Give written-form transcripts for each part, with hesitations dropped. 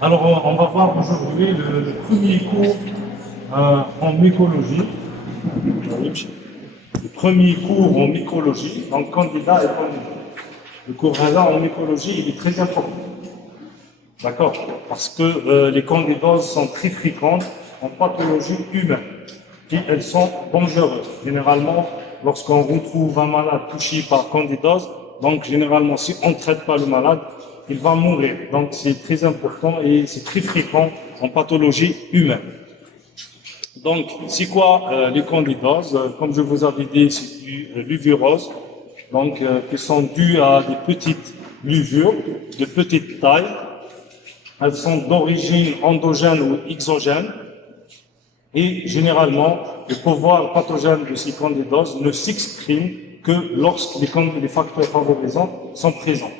Alors, on va voir aujourd'hui le premier cours en mycologie. Le premier cours en mycologie, donc candidat et candidat. Le cours là en mycologie, il est très important. D'accord? Parce que les candidoses sont très fréquentes en pathologie humaine. Et elles sont dangereuses. Généralement, lorsqu'on retrouve un malade touché par candidose, donc généralement, si on ne traite pas le malade, il va mourir. Donc c'est très important et c'est très fréquent en pathologie humaine. Donc, c'est quoi les candidoses? Comme je vous avais dit, c'est du l'uvirose, donc qui sont dues à des petites levures de petite taille. Elles sont d'origine endogène ou exogène. Et généralement, le pouvoir pathogène de ces candidoses ne s'exprime que lorsque les facteurs favorisants sont présents.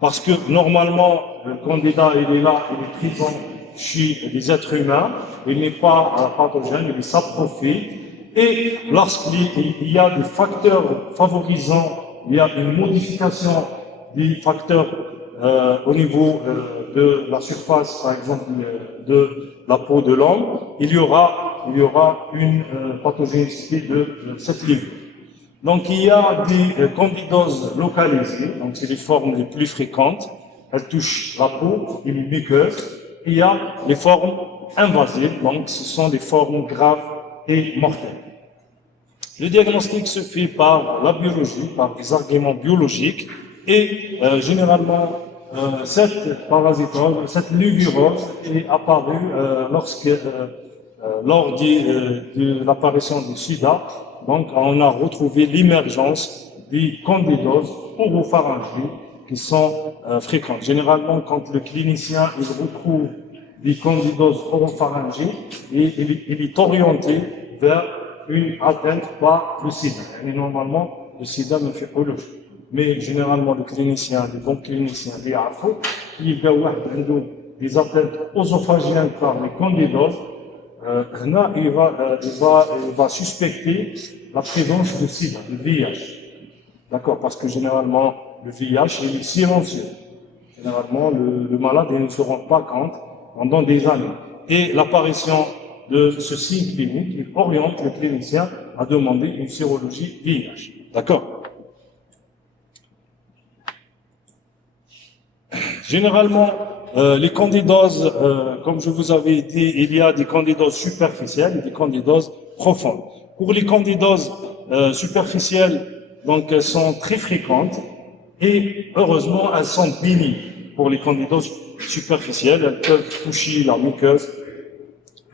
Parce que normalement, le candidat, il est là, il est présent chez les êtres humains, il n'est pas pathogène, il est saprophile. Et lorsqu'il y a des facteurs favorisants, il y a une modification des facteurs au niveau de la surface, par exemple, de la peau de l'homme, il y aura une pathogénicité de cette levure. Donc il y a des candidoses localisées, donc c'est les formes les plus fréquentes, elles touchent la peau et les muqueuses. Il y a les formes invasives, donc ce sont des formes graves et mortelles. Le diagnostic se fait par la biologie, par des arguments biologiques, et généralement cette parasitose, cette levurose est apparue lors de l'apparition du sida. Donc on a retrouvé l'émergence des candidoses oropharyngées qui sont fréquentes. Généralement, quand le clinicien il retrouve des candidoses oropharyngées, il est orienté vers une atteinte par le sida. Et normalement, le sida ne fait pas le jeu. Mais généralement, le clinicien, les bons cliniciens, les AFO, qui ont des atteintes œsophagiennes par les candidoses, il va suspecter la présence de sida, de VIH. D'accord? Parce que généralement, le VIH, il est silencieux. Généralement, le malade il ne se rend pas compte pendant des années. Et l'apparition de ce signe clinique, il oriente le clinicien à demander une sérologie VIH. D'accord? Généralement, les candidoses, comme je vous avais dit, il y a des candidoses superficielles et des candidoses profondes. Pour les candidoses superficielles, donc elles sont très fréquentes et heureusement elles sont bénignes. Pour les candidoses superficielles, elles peuvent toucher la muqueuse,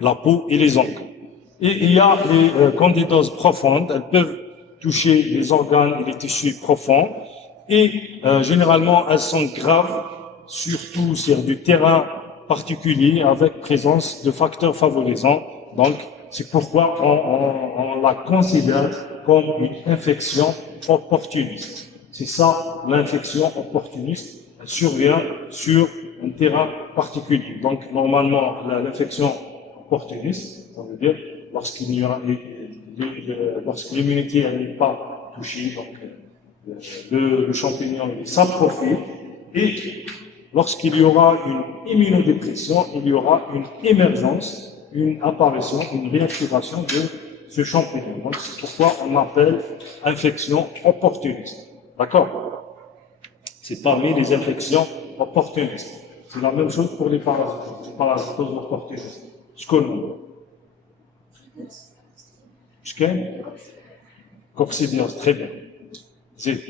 la peau et les ongles. Et il y a les candidoses profondes, elles peuvent toucher les organes et les tissus profonds et généralement elles sont graves, surtout sur du terrain particulier avec présence de facteurs favorisants. Donc c'est pourquoi on la considère comme une infection opportuniste. C'est ça l'infection opportuniste, elle survient sur un terrain particulier. Donc normalement l'infection opportuniste, ça veut dire lorsqu'il y aura lorsque l'immunité n'est pas touchée, donc le champignon s'atrophie et lorsqu'il y aura une immunodépression, il y aura une émergence, une apparition, une réactivation de ce champignon. Donc c'est pourquoi on appelle infection opportuniste. D'accord? C'est parmi les infections opportunistes. C'est la même chose pour les parasitoses opportunistes. Je connais. Je connais. Coccidiose, très bien. Zid.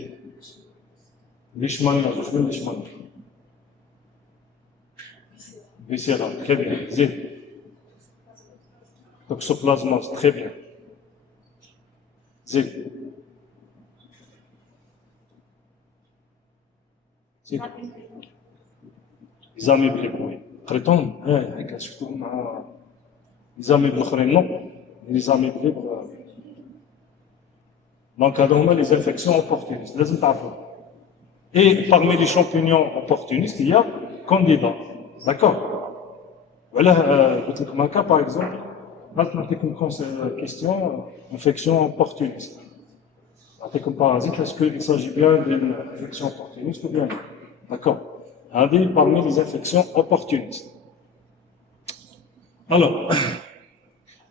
Leishmaniose, je veux leishmaniose. Viscérale, très bien. Zid. Toxoplasmose, très bien. Zid. Zid. Les amibes, oui. قريتهم؟ هكا شفتهم مع les amibes الآخرين non. Les amibes libres. Donc, les infections opportunistes. لازم تعرفوا. Et parmi les champignons opportunistes, il y a Candida. D'accord? Voilà, un cas par exemple, maintenant, une question, infection opportuniste. Comme parasite, est-ce qu'il s'agit bien d'une infection opportuniste ou bien non? D'accord? Parmi les infections opportunistes. Alors,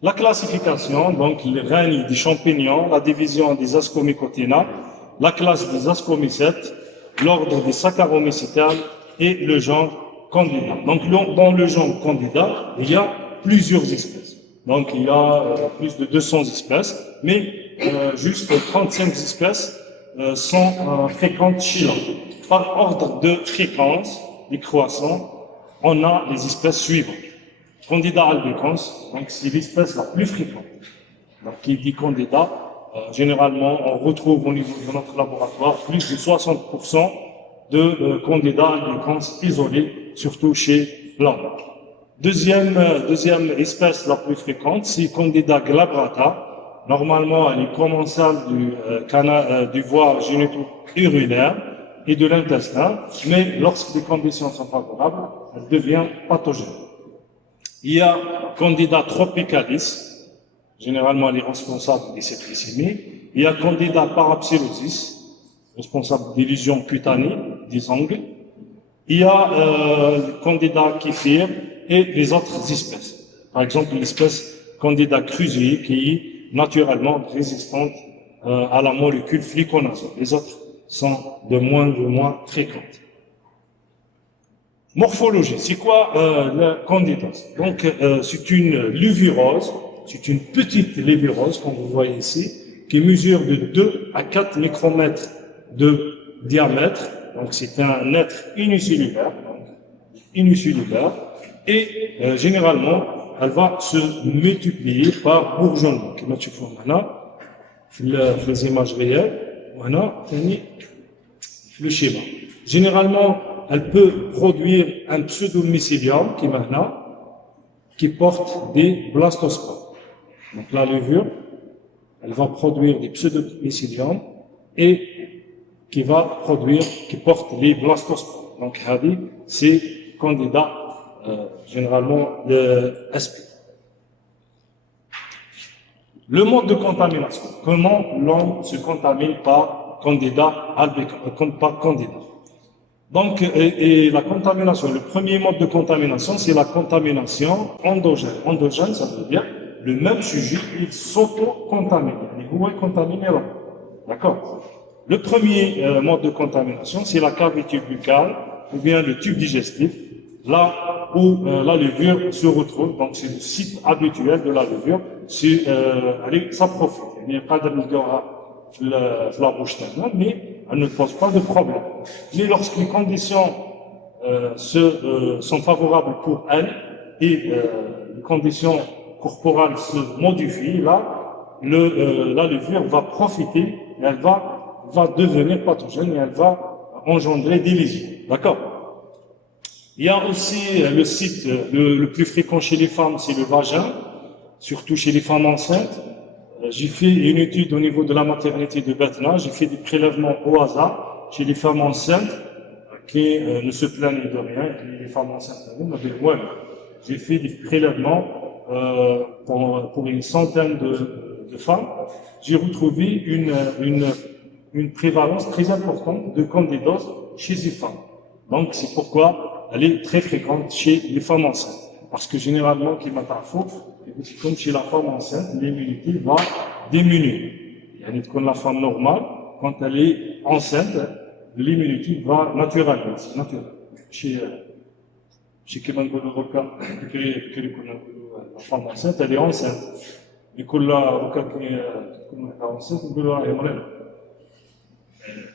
la classification, donc le règne des champignons, la division des Ascomycotina, la classe des Ascomycètes, l'ordre des Saccharomycetales et le genre Candida. Donc dans le genre Candida, il y a plusieurs espèces. Donc il y a plus de 200 espèces, mais juste 35 espèces sont fréquentes chez l'homme. Par ordre de fréquence des croissants, on a les espèces suivantes. Candida albicans, donc c'est l'espèce la plus fréquente. Donc, qui dit Candida, généralement, on retrouve au niveau de notre laboratoire plus de 60% de Candida albicans isolés, surtout chez l'homme. Deuxième espèce la plus fréquente, c'est Candida glabrata. Normalement, elle est commensale du voie génito-urinaire et de l'intestin, mais lorsque les conditions sont favorables, elle devient pathogène. Il y a Candida tropicalis, généralement elle est responsable des septicémies. Il y a Candida parapsilosis, responsable des lésions cutanées, des ongles. Il y a Candida kéfir et les autres espèces. Par exemple, l'espèce Candida krusei qui est naturellement résistante à la molécule fluconazole. Les autres sont de moins en moins fréquentes. Morphologie, c'est quoi la candidose? Donc, c'est une lévirose, c'est une petite lévirose, comme vous voyez ici, qui mesure de 2 à 4 micromètres de diamètre. Donc, c'est un être unicellulaire, et généralement, elle va se multiplier par bourgeonnement. Comme tu vois maintenant, les images réelles, voilà, le schéma. Généralement, elle peut produire un pseudomycélium qui porte des blastospores. Donc la levure, elle va produire des pseudomycéliums et qui porte les blastospores. Donc c'est Candida, généralement le SP. Le mode de contamination. Comment l'homme se contamine par Candida albicans, par Candida. Donc, et la contamination, le premier mode de contamination, c'est la contamination endogène. Endogène, ça veut dire le même sujet, il s'auto-contamine. Il est contaminé là. D'accord? Le premier mode de contamination, c'est la cavité buccale ou bien le tube digestif, là où la levure se retrouve. Donc, c'est le site habituel de la levure. Ça profite. Il n'y a pas de la bouche tellement, mais elle ne pose pas de problème. Mais lorsque les conditions sont favorables pour elle et les conditions corporelles se modifient, là, la levure va profiter et elle va devenir pathogène et elle va engendrer des lésions. D'accord? Il y a aussi le site le plus fréquent chez les femmes, c'est le vagin, surtout chez les femmes enceintes. J'ai fait une étude au niveau de la maternité de Betna, j'ai fait des prélèvements au hasard chez les femmes enceintes qui ne se plaignaient de rien, les femmes enceintes, moi, j'ai fait des prélèvements pour une centaine de femmes. J'ai retrouvé une prévalence très importante de candidose chez les femmes. Donc c'est pourquoi elle est très fréquente chez les femmes enceintes. Parce que généralement, comme chez la femme enceinte, l'immunité va diminuer. La femme normale, quand elle est enceinte, l'immunité va naturellement. C'est naturel. Chez la femme enceinte, elle est enceinte. Et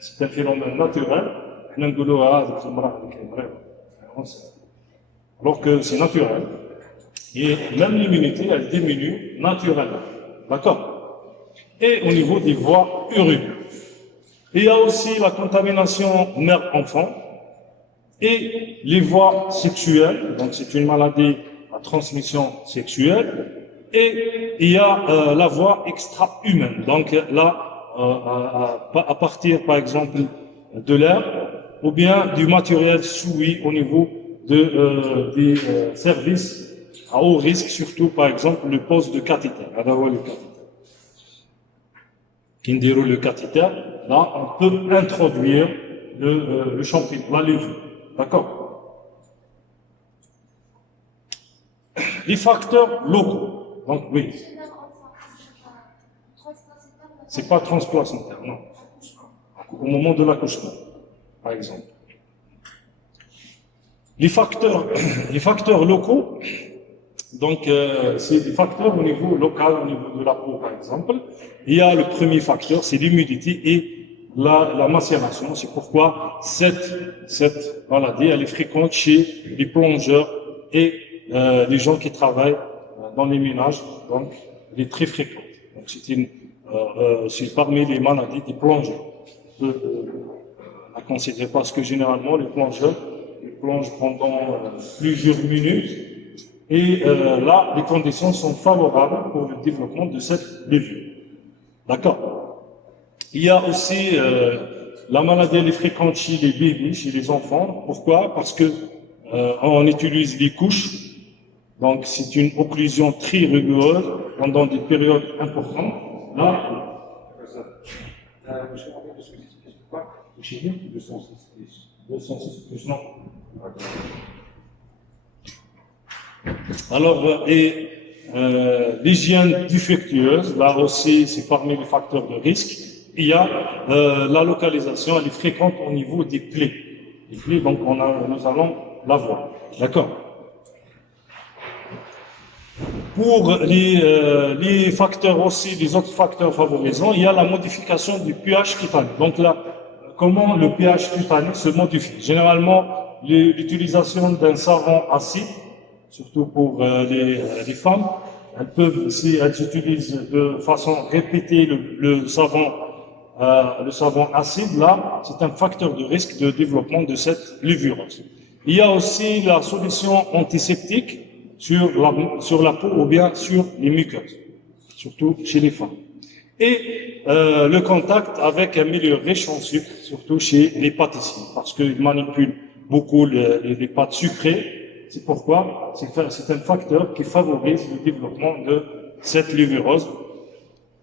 c'est un phénomène naturel. Alors que c'est naturel. Et même l'immunité, elle diminue naturellement. D'accord? Et au niveau des voies urinaires. Il y a aussi la contamination mère-enfant et les voies sexuelles. Donc c'est une maladie à transmission sexuelle. Et il y a la voie extra-humaine. Donc là, à partir par exemple de l'air ou bien du matériel souillé au niveau des services à haut risque, surtout par exemple le poste de cathéter. Qui déroule le cathéter, là on peut introduire le champignon, la levure. D'accord? Les facteurs locaux. Donc, oui. C'est pas transplacentaire, non. Au moment de l'accouchement, par exemple. Les facteurs locaux, donc c'est des facteurs au niveau local, au niveau de la peau, par exemple. Il y a le premier facteur, c'est l'humidité et la macération. C'est pourquoi cette maladie, elle est fréquente chez les plongeurs et les gens qui travaillent dans les ménages. Donc, elle est très fréquente. Donc, c'est parmi les maladies des plongeurs. À considérer parce que généralement les plongeurs ils plongent pendant plusieurs minutes et là les conditions sont favorables pour le développement de cette levure. D'accord. Il y a aussi la maladie elle est fréquente chez les bébés, chez les enfants. Pourquoi? Parce que on utilise les couches, donc c'est une occlusion très rigoureuse pendant des périodes importantes. Là, alors, l'hygiène défectueuse, là aussi, c'est parmi les facteurs de risque. Il y a la localisation, elle est fréquente au niveau des plaies. Les plaies, donc, nous allons la voir. D'accord. Pour les facteurs aussi, les autres facteurs favorisants, il y a la modification du pH cutané. Donc là, comment le pH cutané se modifie? Généralement, l'utilisation d'un savon acide, surtout pour les femmes, si elles utilisent de façon répétée le savon acide, là, c'est un facteur de risque de développement de cette lévurose. Il y a aussi la solution antiseptique sur la peau ou bien sur les muqueuses, surtout chez les femmes. Et le contact avec un milieu riche en sucre, surtout chez les pâtissiers, parce qu'ils manipulent beaucoup les pâtes sucrées. C'est pourquoi c'est un facteur qui favorise le développement de cette lévurose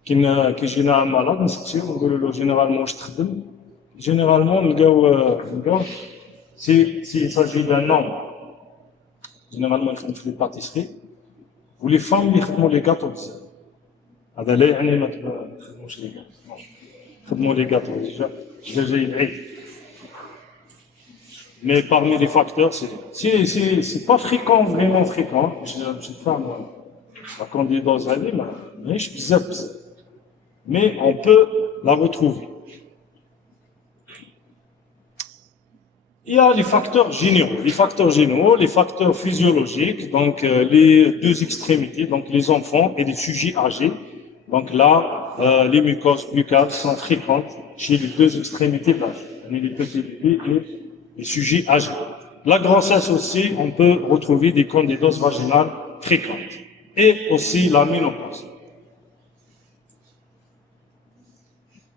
qui est généralement malade, généralement, s'il s'agit d'un homme, généralement ils font les pâtisseries, ou les femmes ils font les gâteaux. هذا لا يعني ما تخدموش لي gâteaux. خدموا les gâteaux déjà جاي العيد. Mais parmi les facteurs, c'est pas fréquent, vraiment fréquent. Une femme, la candidose elle est riche, mais on peut la retrouver. Il y a les facteurs généraux. Les facteurs physiologiques, donc les deux extrémités, donc les enfants et les sujets âgés. Donc là, les mucoses buccales sont fréquentes chez les deux extrémités d'âge, les petits bébés et les sujets âgés. La grossesse aussi, on peut retrouver des candidoses vaginales fréquentes. Et aussi la ménopause.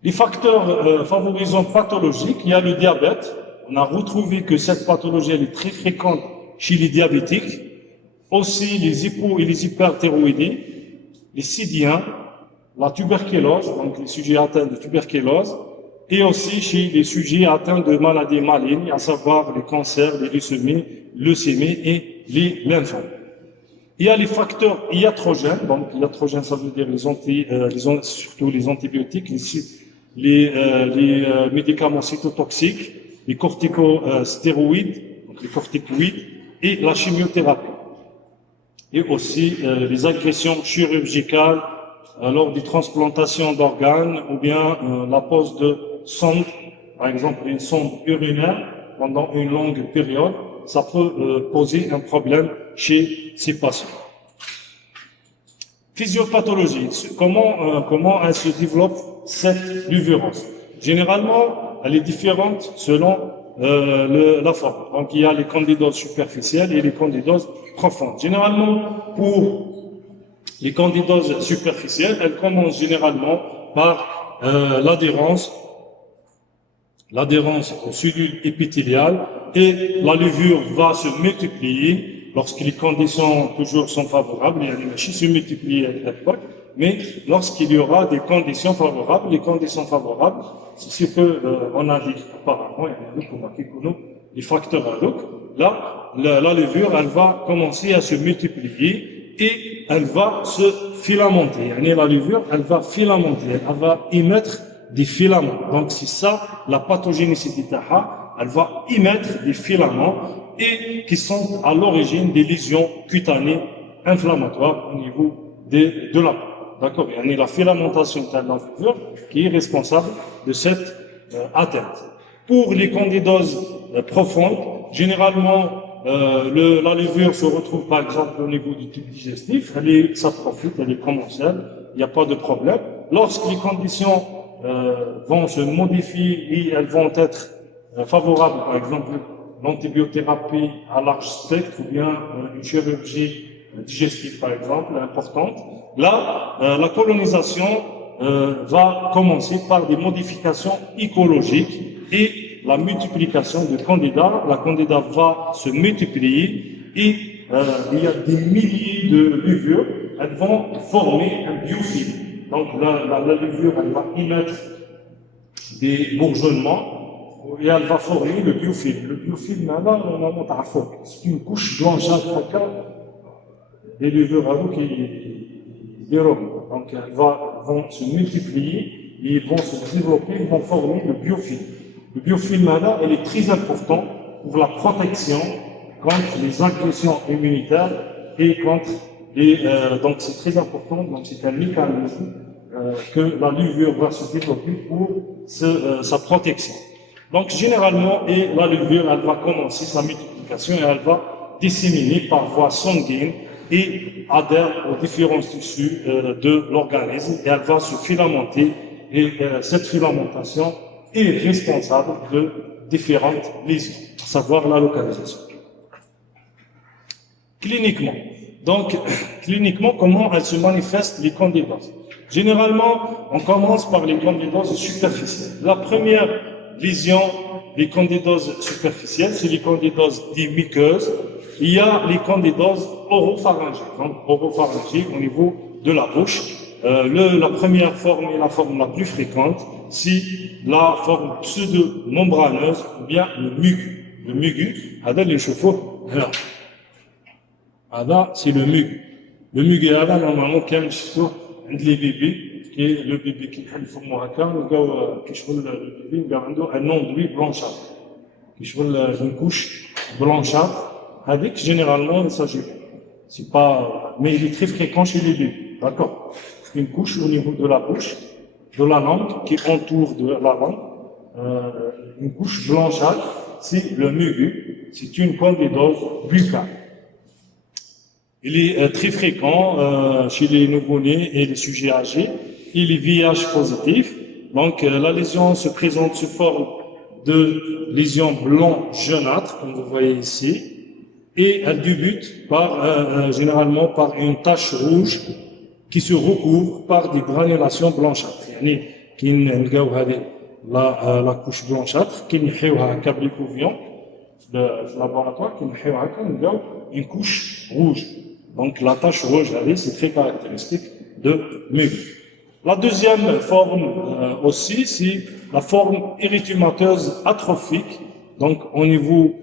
Les facteurs favorisants pathologiques, il y a le diabète. On a retrouvé que cette pathologie elle est très fréquente chez les diabétiques. Aussi les hypo- et les hyperthyroïdies, les sidiens, la tuberculose, donc les sujets atteints de tuberculose, et aussi chez les sujets atteints de maladies malignes, à savoir les cancers, les leucémies et les lymphomes. Il y a les facteurs iatrogènes, donc iatrogènes ça veut dire surtout les antibiotiques, les médicaments cytotoxiques, les corticostéroïdes, donc les corticoïdes, et la chimiothérapie. Et aussi les agressions chirurgicales lors des transplantations d'organes ou bien la pose de sondes, par exemple une sonde urinaire pendant une longue période, ça peut poser un problème chez ces patients. Physiopathologie, comment elle se développe cette lévurose? Généralement, elle est différente selon la forme. Donc il y a les candidoses superficielles et les candidoses profondes. Généralement, pour les candidoses superficielles, elles commencent généralement par l'adhérence aux cellules épithéliales et la levure va se multiplier lorsque les conditions toujours sont favorables, et les machines se multiplient à l'époque, mais lorsqu'il y aura des conditions favorables, les conditions favorables, c'est ce que on a dit auparavant, les facteurs ad hoc, là, la levure, elle va commencer à se multiplier et elle va se filamenter. La levure, elle va filamenter, elle va émettre des filaments. Donc c'est ça la pathogénicité taha, elle va émettre des filaments et qui sont à l'origine des lésions cutanées inflammatoires au niveau de la peau. D'accord? Il y a la filamentation de la levure qui est responsable de cette atteinte. Pour les candidoses profondes, généralement la levure se retrouve par exemple au niveau du tube digestif, ça profite, elle est commensale, il n'y a pas de problème. Lorsque les conditions vont se modifier et elles vont être favorables, par exemple l'antibiothérapie à large spectre ou bien une chirurgie digestive par exemple, importante, là la colonisation va commencer par des modifications écologiques et la multiplication de candidats. La candidate va se multiplier et il y a des milliers de levures, elles vont former un biofilm. Donc la levure, elle va émettre des bourgeonnements et elle va former le biofilm. Le biofilm, là, on a monté à fond. C'est une couche blanchâtre, des levures à vous qui dérobent. Donc elles vont se multiplier et ils vont se développer, ils vont former le biofilm. Le biofilm là, il est très important pour la protection contre les agressions immunitaires et contre donc c'est très important, donc c'est un mécanisme que la levure va se développer pour sa protection. Donc généralement, la levure, elle va commencer sa multiplication et elle va disséminer par voie sanguine et adhère aux différents tissus de l'organisme et elle va se filamenter et cette filamentation est responsable de différentes lésions, à savoir la localisation. Cliniquement. Donc, cliniquement, comment elles se manifestent les candidoses? Généralement, on commence par les candidoses superficielles. La première lésion des candidoses superficielles, c'est les candidoses des muqueuses. Il y a les candidoses oropharyngiques. Donc, oropharyngiques au niveau de la bouche. La première forme est la forme la plus fréquente, c'est la forme pseudo-membraneuse ou bien le mugu. Le mugu, les chevaux, c'est le mugu. Le mugu, normalement, quand les bébés, qui est le bébé qui est le bébé, il a un enduit blanchâtre. Qui a une couche blanchâtre, avec généralement, il s'agit. C'est pas, mais il est très fréquent chez les bébés. D'accord? Une couche au niveau de la bouche, de la langue, qui entoure de la langue, une couche blanchâtre, c'est le mugu, c'est une candidose buccale. Il est très fréquent chez les nouveau-nés et les sujets âgés. Il est VIH positif, donc la lésion se présente sous forme de lésion blanc jaunâtre, comme vous voyez ici, et elle débute généralement par une tache rouge qui se recouvre par des granulations blanchâtres. Qui la couche blanchâtre, qui n'est pas un cablicouvion, le laboratoire, qui n'est pas une couche rouge. Donc la tache rouge, c'est très caractéristique de mugu. La deuxième forme aussi, c'est la forme érythémateuse atrophique, donc au niveau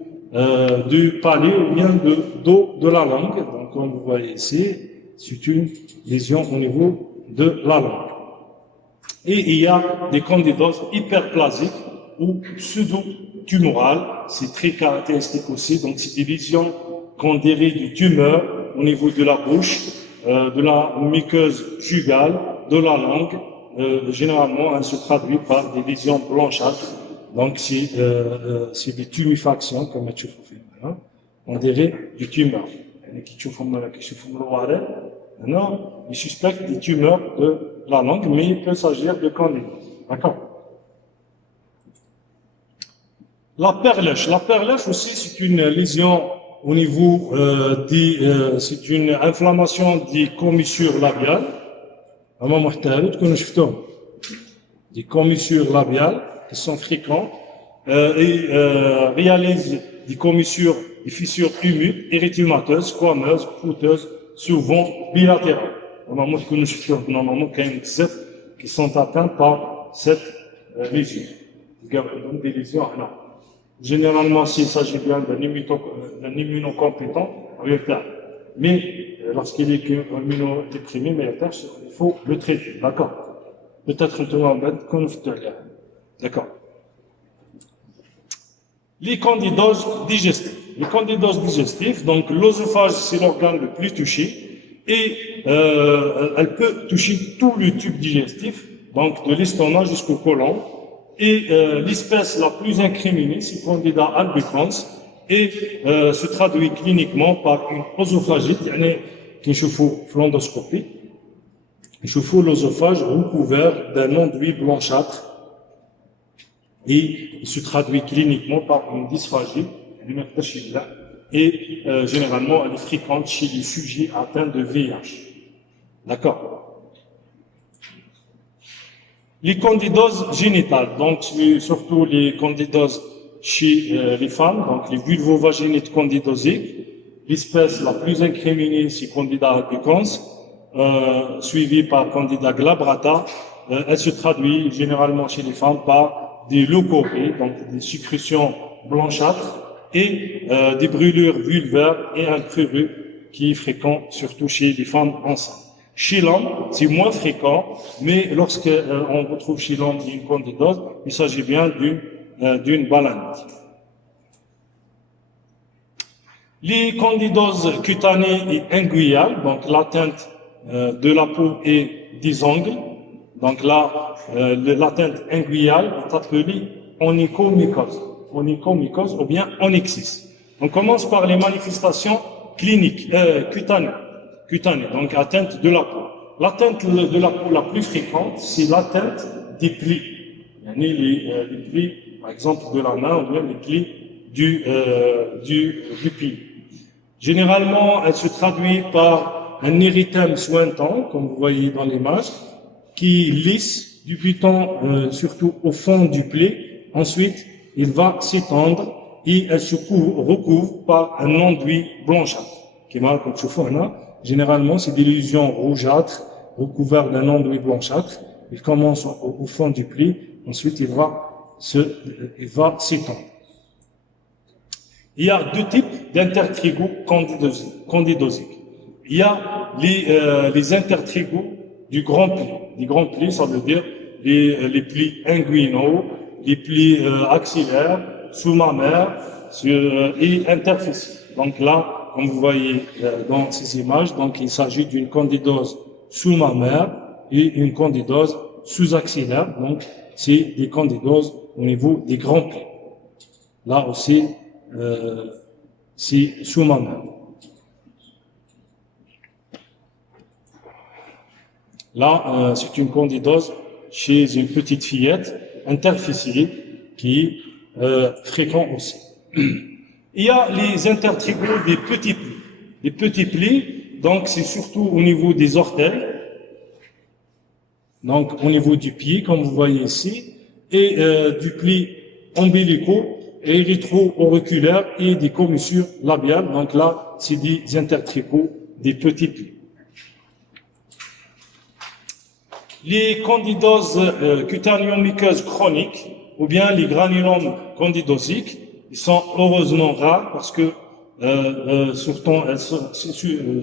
du palais ou bien de la langue. Donc comme vous voyez ici, c'est une lésion au niveau de la langue. Et il y a des candidoses hyperplasiques ou pseudo-tumorales, c'est très caractéristique aussi, donc c'est des lésions qu'on dérive du tumeur au niveau de la bouche, de la muqueuse jugale, de la langue. Généralement, elle se traduit par des lésions blanchâtres, donc c'est des tumefactions, comme tu fais. On dirait du tumeur. Non, il suspecte des tumeurs de la langue, mais il peut s'agir de candidose. D'accord? La perlèche. La perlèche aussi, c'est une lésion au niveau c'est une inflammation des commissures labiales. Des commissures labiales qui sont fréquentes et réalisent des commissures et fissures humides, érythémateuses, squameuses, croûteuses, souvent bilatérales. Normalement, qui sont atteints par cette lésion. Donc des lésions, non. Généralement, s'il s'agit bien d'un immunocompétent, mais lorsqu'il est immunodéprimé, mais il faut le traiter, d'accord? Peut-être d'accord. Les candidoses digestifs. Les candidoses digestifs, donc l'œsophage, c'est l'organe le plus touché et elle peut toucher tout le tube digestif, donc de l'estomac jusqu'au côlon. Et l'espèce la plus incriminée, c'est Candida albicans et se traduit cliniquement par une œsophagite, qui chauffe flondoscopie, chauffe l'œsophage recouvert d'un enduit blanchâtre. Et il se traduit cliniquement par une dysphagie, et généralement elle est fréquente chez les sujets atteints de VIH. D'accord? Les candidoses génitales, donc surtout les candidoses chez les femmes, donc les vulvovaginites candidosiques. L'espèce la plus incriminée, c'est Candida albicans, suivie par Candida glabrata. Elle se traduit généralement chez les femmes par des leucorrhées, donc des sécrétions blanchâtres, et des brûlures vulvaires et un prurus qui est fréquent surtout chez les femmes enceintes. Chez l'homme, c'est moins fréquent, mais lorsque on retrouve chez l'homme une candidose, il s'agit bien d'une balanite. Les candidoses cutanées et inguinales, donc l'atteinte de la peau et des ongles. Donc là, l'atteinte inguinale est appelée onychomycose ou bien onyxis. On commence par les manifestations cliniques, cutanées, donc atteinte de la peau. L'atteinte de la peau la plus fréquente, c'est l'atteinte des plis. Les plis, par exemple, de la main ou bien les plis du pied. Généralement, elle se traduit par un sointant, comme vous voyez dans l'image, qui lisse, débutant surtout au fond du pli. Ensuite, il va s'étendre et elle se recouvre par un enduit blanchâtre. Généralement, c'est des lésions rougeâtres recouvertes d'un enduit blanchâtre. Il commence au fond du pli, ensuite il va s'étendre. Il y a deux types d'intertrigaux candidosiques. Il y a les intertrigaux du grand pli. Les grands plis, ça veut dire les plis inguinaux, les plis axillaires, sous-mammaires et interféciés. Donc là, comme vous voyez dans ces images, donc il s'agit d'une candidose sous-mammaire et une candidose sous-axillaire. Donc c'est des candidoses au niveau des grands plis. Là aussi, c'est sous-mammaire. Là, c'est une candidose chez une petite fillette interféciée qui est fréquent aussi. Il y a les intertrigaux des petits plis. Les petits plis, donc c'est surtout au niveau des orteils, donc au niveau du pied, comme vous voyez ici, et du pli ombilicaux, érythro-auriculaire et des commissures labiales. Donc là, c'est des intertrigaux des petits plis. Les candidoses cutanéomycoses chroniques ou bien les granulomes candidosiques, ils sont heureusement rares parce que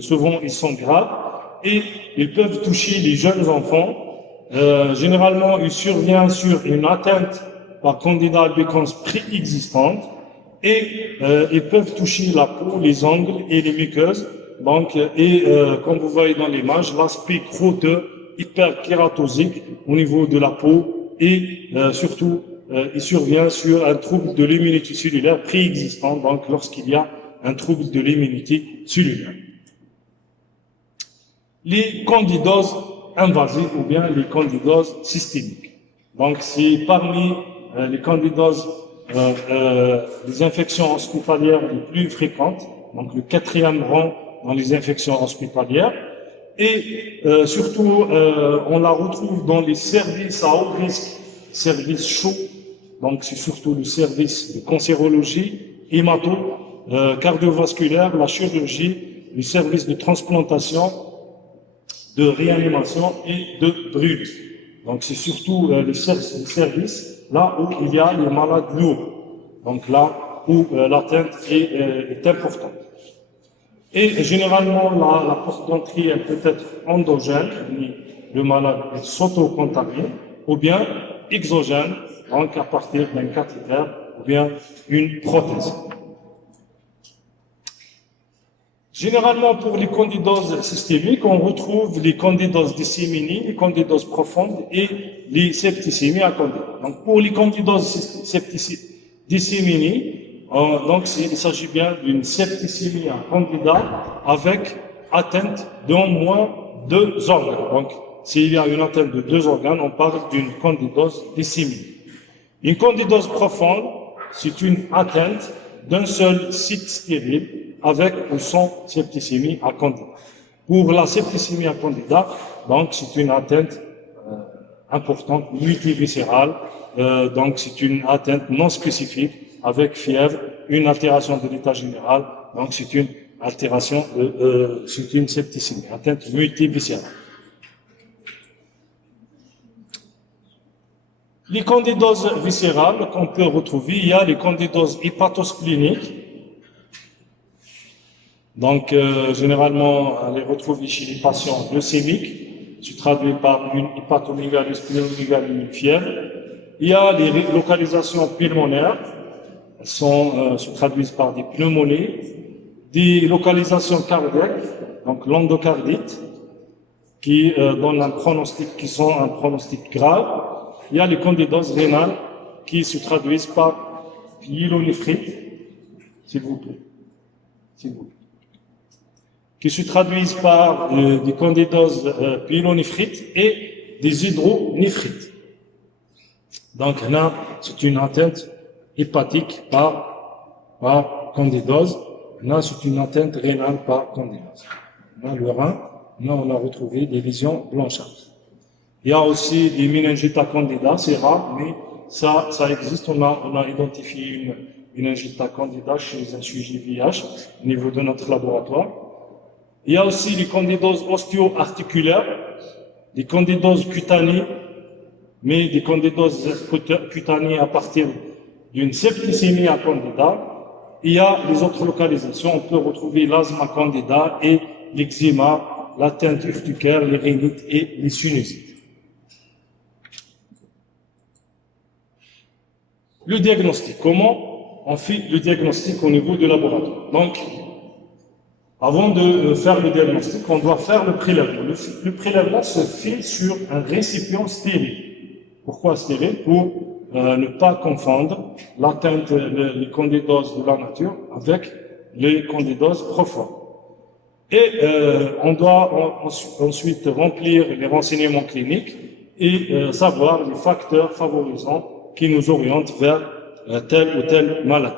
souvent ils sont graves et ils peuvent toucher les jeunes enfants. Généralement, il survient sur une atteinte par Candida albicans préexistante et ils peuvent toucher la peau, les ongles et les muqueuses. Donc, comme vous voyez dans l'image, l'aspect croûteux, hyperkératosique au niveau de la peau et surtout il survient sur un trouble de l'immunité cellulaire préexistant, donc lorsqu'il y a un trouble de l'immunité cellulaire. Les candidoses invasives ou bien les candidoses systémiques. Donc c'est parmi les candidoses les infections hospitalières les plus fréquentes, donc le 4e rang dans les infections hospitalières. Et surtout, on la retrouve dans les services à haut risque, services chauds, donc c'est surtout le service de cancérologie, hémato, cardiovasculaire, la chirurgie, le service de transplantation, de réanimation et de brûlure. Donc c'est surtout les services là où il y a les malades lourds, donc là où l'atteinte est importante. Et généralement, la porte d'entrée, elle peut être endogène, le malade s'auto-contamine, ou bien exogène, donc à partir d'un cathéter, ou bien une prothèse. Généralement, pour les candidoses systémiques, on retrouve les candidoses disséminées, les candidoses profondes et les septicémies à candida. Donc, pour les candidoses disséminées, donc il s'agit bien d'une septicémie à candida avec atteinte d'au moins 2 organes. Donc, s'il y a une atteinte de 2 organes, on parle d'une candidose disséminée. Une candidose profonde, c'est une atteinte d'un seul site stérile avec ou sans septicémie à candida. Pour la septicémie à candida, donc c'est une atteinte importante, multiviscérale, donc c'est une atteinte non spécifique avec fièvre, une altération de l'état général, donc c'est une altération c'est une septicémie, atteinte multiviscérale. Les candidoses viscérales qu'on peut retrouver, il y a les candidoses hépatospléniques. Donc, généralement, on les retrouve chez les patients leucémiques, se traduit par une hépatomégalie, splénomégalie, une fièvre. Il y a les localisations pulmonaires, elles se traduisent par des pneumonies, des localisations cardiaques, donc l'endocardite, qui donnent un pronostic, qui sont un pronostic grave. Il y a les candidoses rénales qui se traduisent par pyélonéphrite, s'il vous plaît, qui se traduisent par des candidoses pyélonéphrite et des hydronéphrites. Donc là, c'est une atteinte hépatique par candidose. Là, c'est une atteinte rénale par candidose. Là, le rein, là, on a retrouvé des lésions blanchâtres. Il y a aussi des méningites à candida, c'est rare, mais ça existe. On a identifié une méningite à candida chez un sujet VIH au niveau de notre laboratoire. Il y a aussi les candidoses osteo-articulaires, les candidoses cutanées, mais des candidoses cutanées à partir d'une septicémie à candida. Il y a les autres localisations, on peut retrouver l'asthme à candida et l'eczéma, l'atteinte urticaire, les rhinites et les sinusites. Le diagnostic. Comment on fait le diagnostic au niveau du laboratoire? Donc, avant de faire le diagnostic, on doit faire le prélèvement. Le prélèvement se fait sur un récipient stérile. Pourquoi stérile? Pour ne pas confondre l'atteinte, les candidoses de la nature avec les candidoses profondes. Et on doit ensuite remplir les renseignements cliniques et savoir les facteurs favorisants qui nous orientent vers telle ou telle maladie.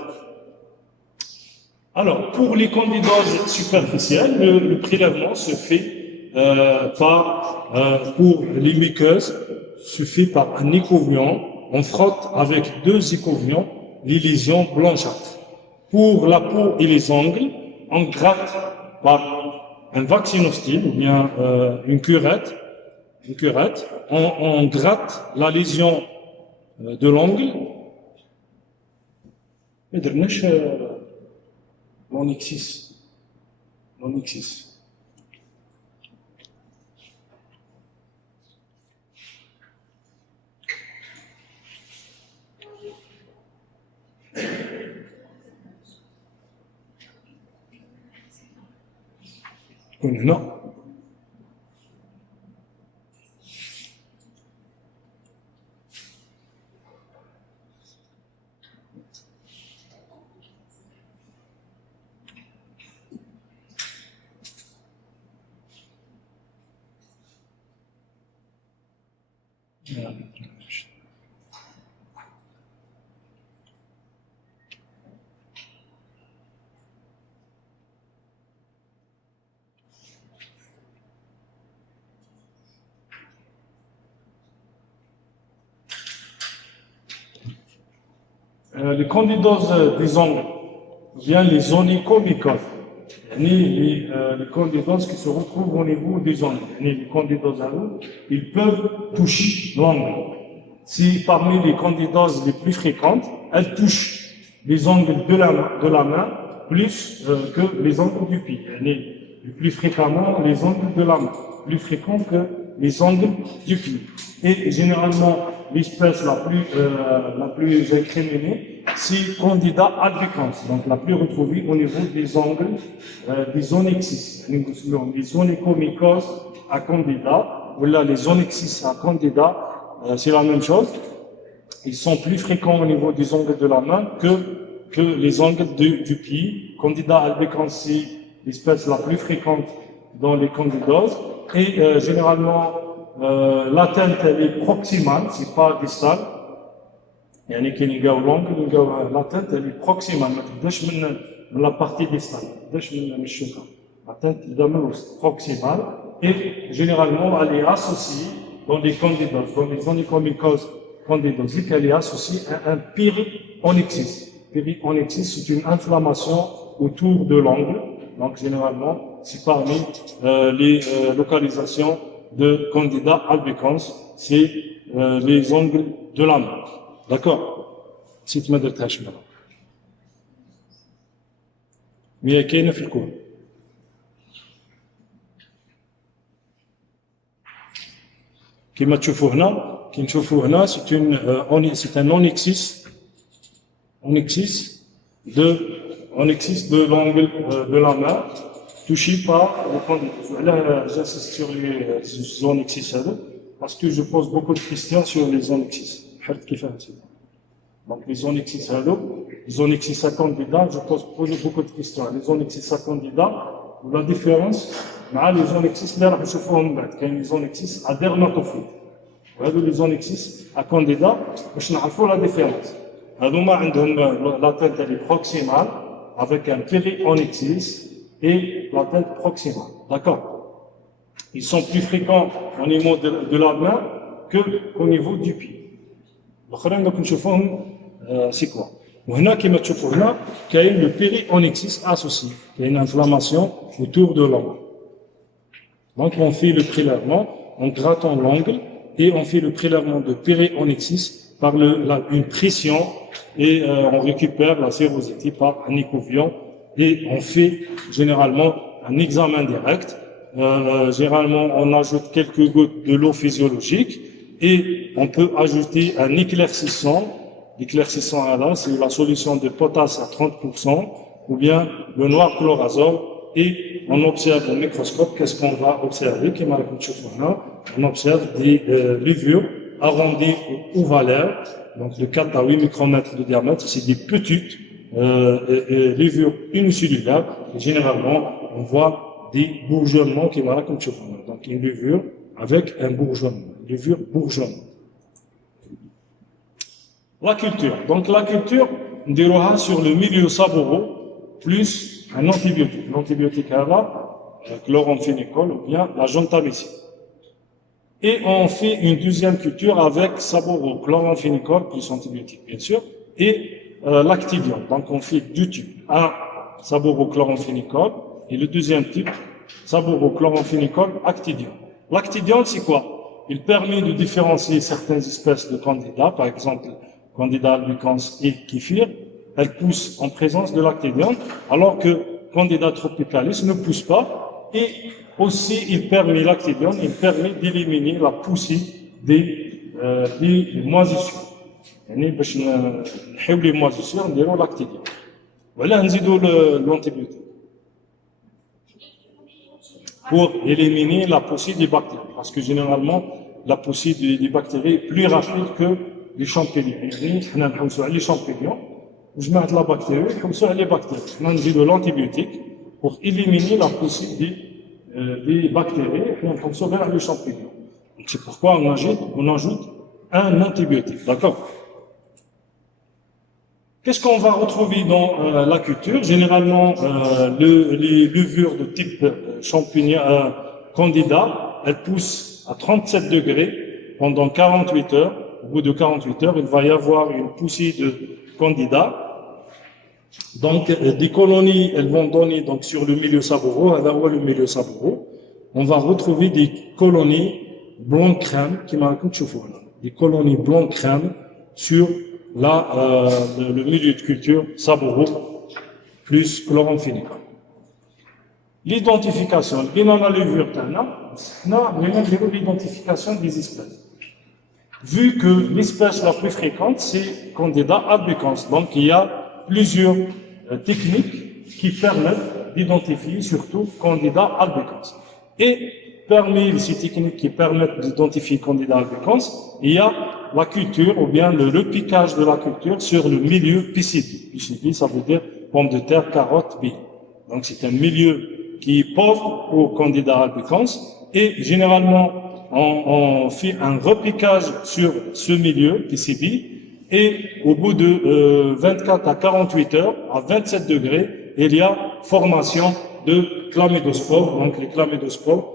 Alors, pour les candidoses superficielles, le prélèvement se fait pour les muqueuses, se fait par un écouvillon. On frotte avec 2 écouvillons les lésions blanchâtres. Pour la peau et les ongles, on gratte par un vaccinostyle ou bien une curette. On gratte la lésion de l'ongle. L'onyxis. Non. Les candidoses des ongles, bien les onychomycoses, les candidoses qui se retrouvent au niveau des ongles, les candidoses à l'eau, ils peuvent toucher l'ongle. Si parmi les candidoses les plus fréquentes, elles touchent les ongles de la main, plus que les ongles du pied. Et plus fréquemment les ongles de la main, plus fréquents que les ongles du pied. Et généralement, l'espèce la plus incriminée, c'est Candida albicans, donc la plus retrouvée au niveau des ongles des onyxis. Les onychomycoses à Candida, ou là les onyxis à Candida, c'est la même chose. Ils sont plus fréquents au niveau des ongles de la main que les ongles du pied. Candida albicans, c'est l'espèce la plus fréquente dans les candidoses. Et généralement, l'atteinte elle est proximale, c'est pas distale. يعني كي نلقاو لونغ نلقاو l'atteinte elle est proximale, ما تبداش من la partie distale, ما تبداش من الشوكة. L'atteinte تبدا من الوسط, proximale. Et généralement, elle est associée dans les candidoses, dans les onychomycoses candidosiques, elle est associée à un périonyxis. Périonyxis, c'est une inflammation autour de l'ongle. Donc généralement, c'est parmi les localisations de Candida albicans, c'est les ongles de la main. D'accord? Si tu m'as dit que mais كاينه في الكون. كما تشوفوا هنا c'est un onyxis de l'angle de la main touché par le candidose. Là, j'insiste sur les onyxis parce que je pose beaucoup de questions sur les onyxis. Donc les onyxis à candida, je pose beaucoup de questions. Les onyxis à candida, la différence مع les onyxis اللي راح نشوفوهم بعد. كاين les onyxis à dermatophyte. وهذو les onyxis à candida باش نعرفوا la différence. هذوما عندهم l'atteinte elle est proximale avec un périonyxis et l'atteinte proximale. D'accord? Ils sont plus fréquents au niveau de la main qu'au niveau du pied. الآخرين دوك نشوفوهم c'est quoi. وهنا كما تشوفوا هنا كاين le périonyxis associé. كاين inflammation autour de l'ongle. Donc on fait le prélèvement en grattant l'ongle et on fait le prélèvement de périonyxis par une pression et on récupère la sérosité par un écouvillon et on fait généralement un examen direct. Généralement on ajoute quelques gouttes de l'eau physiologique et on peut ajouter un éclaircissant. L'éclaircissant là, c'est la solution de potasse à 30% ou bien le noir chlorazole et on observe au microscope. Qu'est-ce qu'on va observer? On observe des levures arrondies ou ovalaires, donc de 4 à 8 micromètres de diamètre. C'est des petites levures unicellulaires et généralement on voit des bourgeonnements qui marquent comme chauffeur. Donc une levure avec un bourgeonnement, levure bourgeonne. La culture. Donc la culture, on dira sur le milieu saboureux plus un antibiotique. L'antibiotique là, chloramphénicol ou bien la gentamicine. Et on fait une deuxième culture avec saboureux, chloramphénicol plus antibiotique bien sûr, et l'actidium. Donc on fait deux types. Un saboureux chloramphénicol et le deuxième type saboureux chloramphénicol actidium. L'actidium c'est quoi? Il permet de différencier certaines espèces de candida, par exemple Candida albicans et kéfir, elles poussent en présence de l'actidium, alors que Candida tropicalis ne pousse pas, et aussi il permet l'actidium, il permet d'éliminer la poussée des moisissures. يعني باش نحيو لي moisissures نديرو l'actidium. ولا نزيدو l'antibiotique pour éliminer la poussée des bactéries, parce que généralement la poussée des bactéries est plus rapide que les champignons. يعني حنا نحوسوا على les champignons وجماعة la bactérie نحوسوا على les bactéries. حنا نزيدو l'antibiotique pour éliminer la poussée des bactéries. حنا نحوسوا غير على les champignons. Donc c'est pourquoi on ajoute un antibiotique. D'accord? Qu'est-ce qu'on va retrouver dans la culture? Généralement, les levures de type champignon candida, elles poussent à 37 degrés pendant 48 heures. Au bout de 48 heures, il va y avoir une poussée de candida. Donc, des colonies, elles vont donner donc sur le milieu saboureux, le milieu saboureux. On va retrouver des colonies blanc crème qui marquent des colonies blanc crème sur le milieu de culture saboureux. plus chloramphénicol. L'identification, l'identification des espèces. Vu que l'espèce la plus fréquente, c'est Candida albicans. Donc, il y a plusieurs techniques qui permettent d'identifier surtout Candida albicans. Et parmi ces techniques qui permettent d'identifier Candida albicans, il y a la culture ou bien le repiquage de la culture sur le milieu PCB. PCB, ça veut dire pomme de terre, carotte, billes. Donc, c'est un milieu qui est pauvre pour Candida albicans et généralement, on fait un repiquage sur ce milieu PCB et au bout de 24 à 48 heures, à 27 degrés, il y a formation de chlamydospores, donc les chlamydospores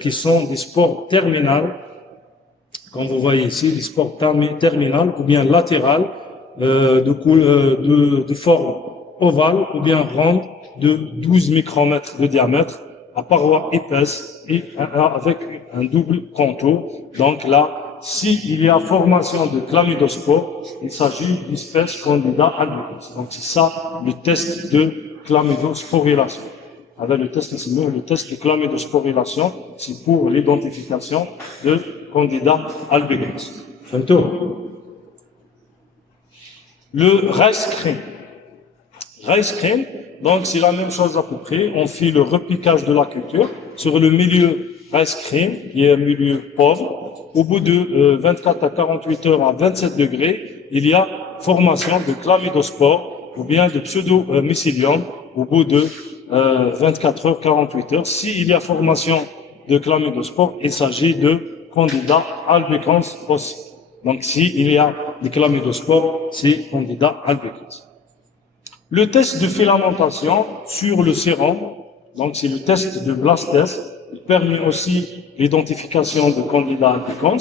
qui sont des spores terminales, comme vous voyez ici, des spores terminales ou bien latérales de forme ovale ou bien ronde de 12 micromètres de diamètre à paroi épaisse et avec un double contour. Donc là, s'il y a formation de chlamydospores, il s'agit d'espèces Candida albicans. Donc c'est ça le test de chlamydosporulation. Avec le test de chlamydosporulation, c'est pour l'identification de Candida albicans. Le rice cream. Rice cream, donc c'est la même chose à peu près. On fait le repiquage de la culture sur le milieu rice cream, qui est un milieu pauvre. Au bout de 24 à 48 heures à 27 degrés, il y a formation de chlamydospores ou bien de pseudomycélium au bout de 24 heures, 48 heures. S'il y a formation de chlamydospores, il s'agit de Candida albicans aussi. Donc s'il y a des chlamydospores, c'est Candida albicans. Le test de filamentation sur le sérum, donc c'est le test de blast test, il permet aussi l'identification de Candida albicans.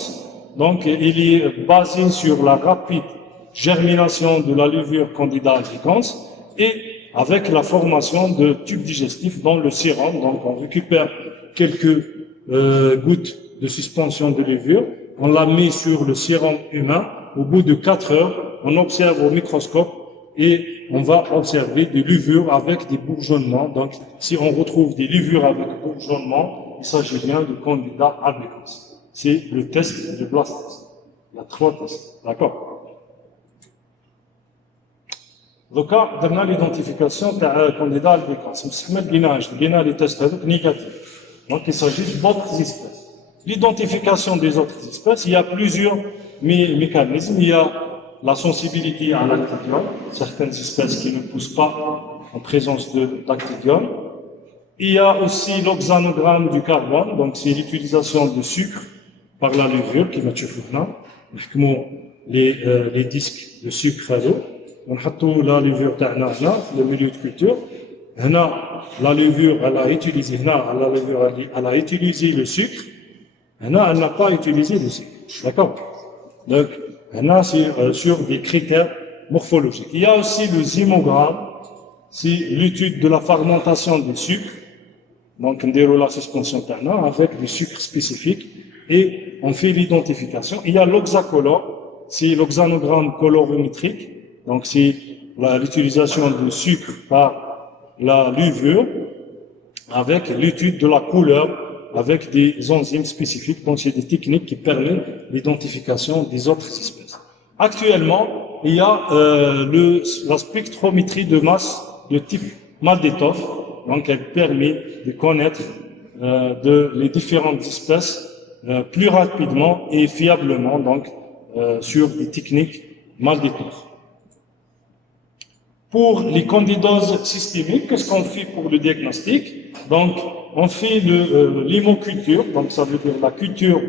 Donc il est basé sur la rapide germination de la levure Candida albicans et avec la formation de tubes digestifs dans le sérum. Donc on récupère quelques gouttes de suspension de levure, on la met sur le sérum humain. Au bout de 4 heures, on observe au microscope et on va observer des levures avec des bourgeonnements. Donc, si on retrouve des levures avec bourgeonnements, il s'agit bien de Candida albicans. C'est le test de blast test. Il y a 3 tests. D'accord? Donc, on a l'identification de Candida albicans. On a les tests négatifs. Donc, il s'agit d'autres espèces. L'identification des autres espèces, il y a plusieurs mécanismes. Il y a la sensibilité à l'actidium, certaines espèces qui ne poussent pas en présence d'actidium. Il y a aussi l'oxanogramme du carbone, donc c'est l'utilisation de sucre par la levure qui va les disques de sucre à l'eau. On a la levure le milieu de culture. La levure, elle a utilisé le sucre. Elle n'a pas utilisé le sucre. D'accord? Donc, c'est sur des critères morphologiques. Il y a aussi le zymogramme, c'est l'étude de la fermentation des sucres. Donc, on déroule la suspension avec des sucres spécifiques et on fait l'identification. Il y a l'oxacolore, c'est l'oxanogramme colorimétrique. Donc, c'est l'utilisation de sucre par la levure avec l'étude de la couleur avec des enzymes spécifiques. Donc, c'est des techniques qui permettent l'identification des autres espèces. Actuellement, il y a la spectrométrie de masse de type Maldetov. Donc, elle permet de connaître les différentes espèces plus rapidement et fiablement, donc sur des techniques Maldetov. Pour les candidoses systémiques, qu'est-ce qu'on fait pour le diagnostic? Donc, on fait l'hémoculture, donc ça veut dire la culture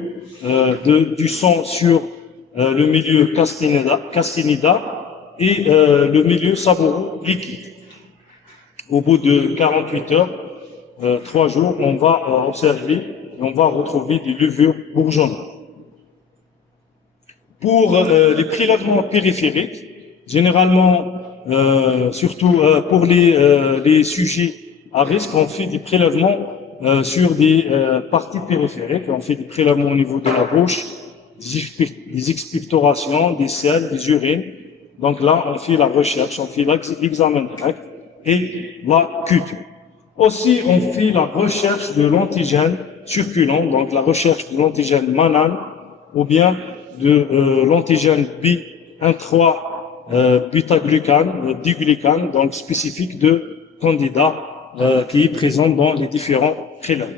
du sang sur le milieu castinida et le milieu saboureux liquide. Au bout de 48 heures, 3 jours, on va observer et on va retrouver des levures bourgeonnantes. Pour les prélèvements périphériques, généralement, surtout pour les sujets à risque, on fait des prélèvements sur des parties périphériques. On fait des prélèvements au niveau de la bouche, des expectorations, des selles, des urines. Donc là, on fait la recherche, on fait l'examen direct et la culture. Aussi, on fait la recherche de l'antigène circulant, donc la recherche de l'antigène manane ou bien de l'antigène B13 bêta-glucane, diglycane, donc spécifique de Candida qui est présent dans les différents prélèvements.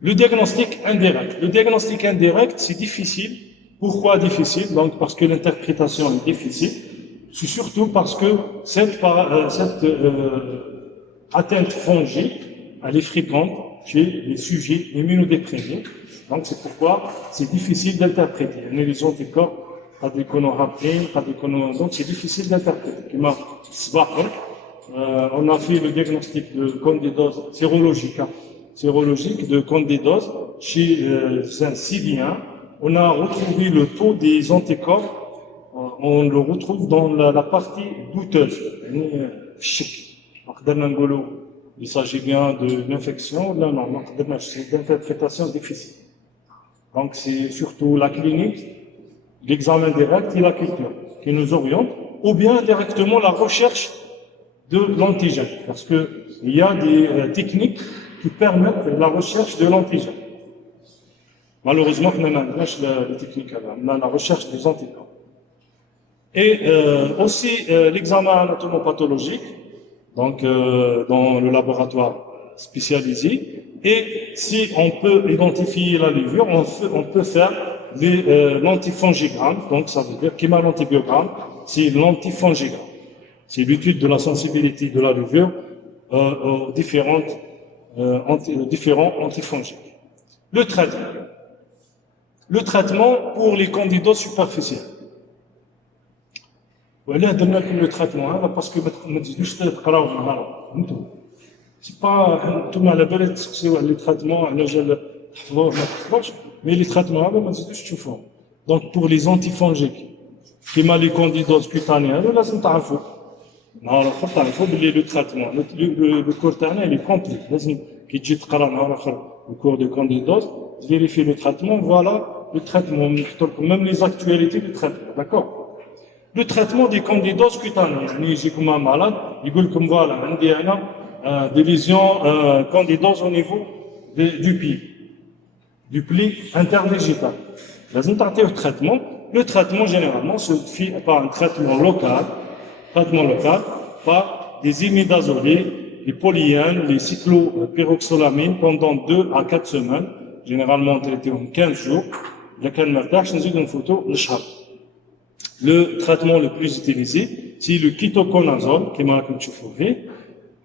Le diagnostic indirect. Le diagnostic indirect, c'est difficile. Pourquoi difficile? Donc parce que l'interprétation est difficile. C'est surtout parce que cette atteinte fongique, elle est fréquente chez les sujets immunodéprimés. Donc c'est pourquoi c'est difficile d'interpréter. Les anticorps, قد يكونوا هابطين قد يكونوا donc c'est difficile d'interpréter. كما الصباح on a fait le diagnostic de candidose sérologique, sérologique de candidose chez un Syrien. On a retrouvé le taux des anticorps, on le retrouve dans la partie douteuse. Il s'agit bien d'une infection, là non, c'est une interprétation difficile. Donc c'est surtout la clinique, l'examen direct et la culture qui nous orientent, ou bien directement la recherche de l'antigène, parce que il y a des techniques qui permettent la recherche de l'antigène. Malheureusement, on a les techniques, on a la recherche des anticorps. Et aussi l'examen anatomopathologique, donc dans le laboratoire spécialisé. Et si on peut identifier la levure, on peut faire l'antifongigramme, donc ça veut dire qu'il y a l'antibiogramme, c'est l'antifongigramme. C'est l'étude de la sensibilité de la levure aux différents antifongiques. Le traitement. Le traitement pour les candidoses superficielles. Voilà, donne le traitement, hein, parce que c'est pas tout mal à la les traitements, mais les traitements, donc pour les antifongiques, qui m'a les candidoses cutanéennes, là, c'est un faux. Non, le traitement, le cours il est complet. Le cours de candidose, vérifier le traitement, voilà le traitement, même les actualités du traitement, d'accord? Le traitement des candidoses cutanées. J'ai comme un malade, il dit comme voilà, il y a des lésions candidoses au niveau du pied, du pli interdigital. Le traitement généralement se fait par un traitement local, par des imidazolés, les polyènes, les cyclopyroxolamines pendant 2 à 4 semaines, généralement traité en 15 jours. Une photo, le char. Le traitement le plus utilisé, c'est le ketoconazole, qui m'a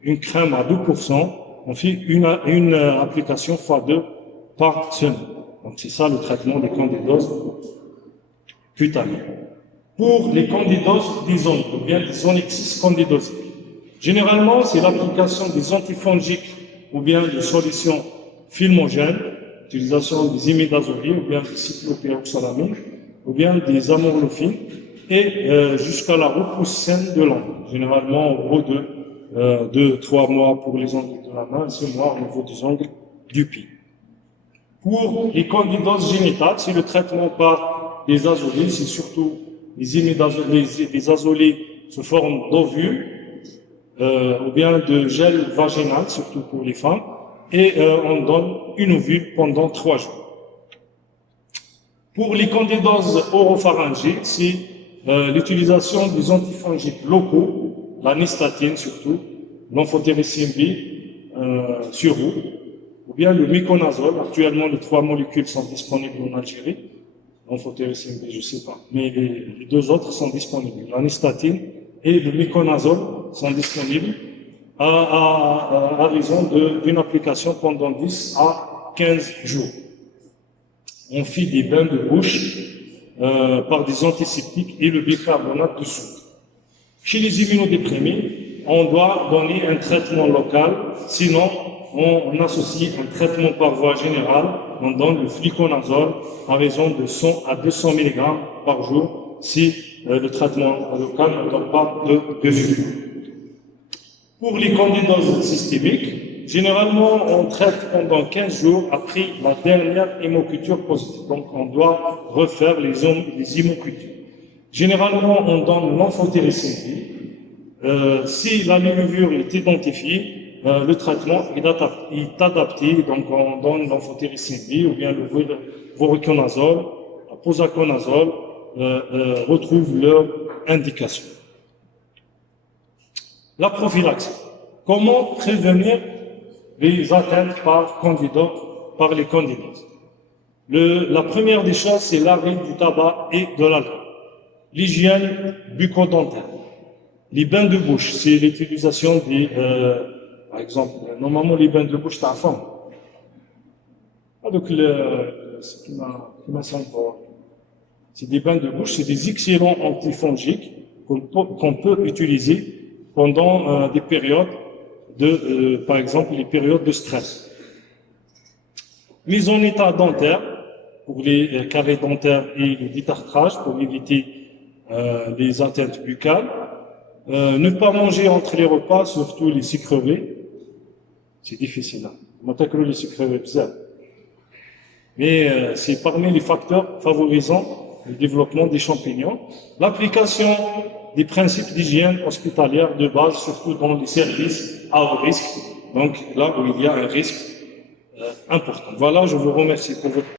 une crème à 2%. On fait une application x2 par semaine. Donc c'est ça le traitement des candidoses cutanées. Pour les candidoses des ongles, ou bien des onyxis candidosiques. Généralement, c'est l'application des antifongiques ou bien de solutions filmogènes, utilisation des imidazolés ou bien des cyclopyroxolamines ou bien des amorphines et jusqu'à la repousse saine de l'ongle. Généralement, au bout de 2-3 mois pour les ongles de la main et 6 mois au niveau des ongles du pied. Pour les candidoses génitales, c'est le traitement par des azolés, c'est surtout les azolés sous forme d'ovules, ou bien de gel vaginal, surtout pour les femmes, et on donne une ovule pendant 3 jours. Pour les candidoses oropharyngées, c'est l'utilisation des antifongiques locaux, la nystatine surtout, l'amphotericine B sur roue, ou bien le miconazole. Actuellement, les 3 molécules sont disponibles en Algérie. L'amphotericine B, je ne sais pas, mais les 2 autres sont disponibles. La nystatine et le miconazole sont disponibles à raison d'une application pendant 10 à 15 jours. On fait des bains de bouche par des antiseptiques et le bicarbonate de soude. Chez les immunodéprimés, on doit donner un traitement local, sinon on associe un traitement par voie générale, on donne le fluconazole à raison de 100 à 200 mg par jour si le traitement local ne donne pas de résultat. Pour les candidoses systémiques, généralement on traite pendant 15 jours après la dernière hémoculture positive. Donc on doit refaire les hémocultures. Généralement on donne l'amphotericine B si la levure est identifiée, le traitement est adapté, donc on donne l'amphotericine B ou bien le voriconazole, la posaconazole, retrouvent leur indication. La prophylaxie. Comment prévenir les atteintes par les candidoses? La première des choses, c'est l'arrêt du tabac et de l'alcool. L'hygiène bucco-dentaire. Les bains de bouche, c'est l'utilisation des, par exemple, normalement les bains de bouche, c'est un femme. Donc, ce qui m'a semblé, c'est des bains de bouche, c'est des excellents antifongiques qu'on peut utiliser pendant des périodes par exemple, les périodes de stress. Mise en état dentaire pour les carrés dentaires et le détartrage pour éviter les atteintes buccales. Ne pas manger entre les repas, surtout les sucreries. C'est difficile. Hein. Les sucreries, mais c'est parmi les facteurs favorisant le développement des champignons. L'application des principes d'hygiène hospitalière de base, surtout dans les services à haut risque, donc là où il y a un risque important. Voilà, je vous remercie pour votre